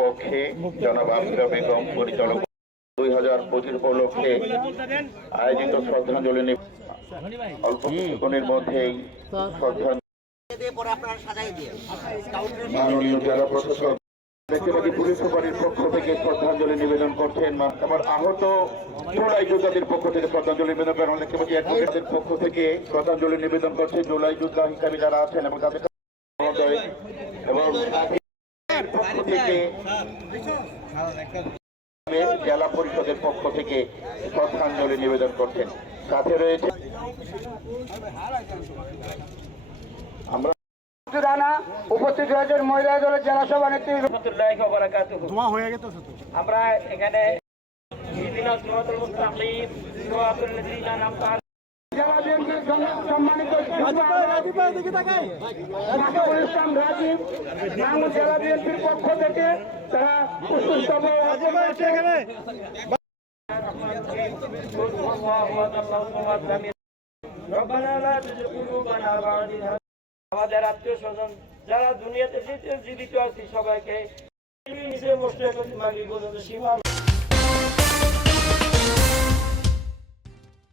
পক্ষে জনাব আমিরা বেগম পরিচালক 2025 উপলক্ষে আয়োজিত শ্রদ্ধাঞ্জলি অল্প কিছুক্ষণের মধ্যেই মাননীয় জেলা প্রশাসক ব্যক্তিবাদী পুলিশ সুপারের পক্ষ থেকে শ্রদ্ধাঞ্জলি নিবেদন করছেন। আমার আহত জুলাই যোদ্ধাদের পক্ষ থেকে শ্রদ্ধাঞ্জলি নিবেদন করেন। ব্যক্তিবাদী অ্যাডভোকেটদের পক্ষ থেকে শ্রদ্ধাঞ্জলি নিবেদন করছে জুলাই যোদ্ধা হিসাবে যারা আছেন এবং তাদের এবং পক্ষ থেকে জেলা পরিষদের পক্ষ থেকে শ্রদ্ধাঞ্জলি নিবেদন করছেন। সাথে রয়েছে আমরা উপস্থিত হয়েছেন মহিলা দলের জেলা সভানেত্রী। আমরা এখানে সম্মানিত ইসলাম রাজীব জেলা বিএনপির পক্ষ থেকে তারা আমাদের আত্মীয় স্বজন যারা দুনিয়াতে জীবিত আছে সবাইকে নিজের মুষ্টি সীমা